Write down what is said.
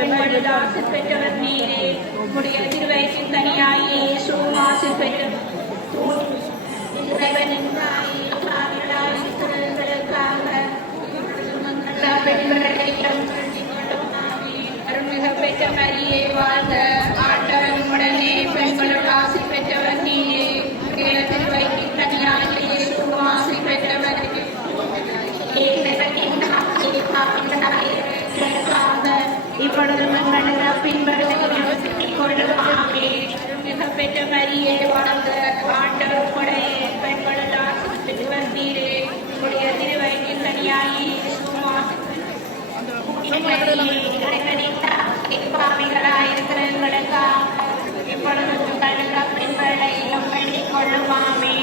பெண்களில் ஆசி பெற்றவர் நீரே. உம்முடைய திருவயிற்றின் கனியாகிய இயேசுவும் ஆசி பெற்றவர். இறைவனின் தாயே, பாவிகளாய் இருக்கிற எங்களுக்காக அருள்மிகு பெற்ற மரியே வாழ்க. ஆண்டவர் உம்முடனே, பெண்களுள் ஆசி பெற்றவர் நீரே. உம்முடைய திருவயிற்றின் கனியாகிய இயேசுவும் ஆசி பெற்றவர். இப்பொழுது பெற்ற மரியே வாழ்க. ஆண்டவர் உம்முடைய பெண்களுள் ஆசி பெற்றவர் நீரே. உம்முடைய திருவயிற்றின் கனியாகிய இயேசுவும் ஆசி பாவிகளாயிருக்கிற எங்களுக்காக இப்பொழுது பெண்களை வேண்டிக் கொள்ளுமாமே.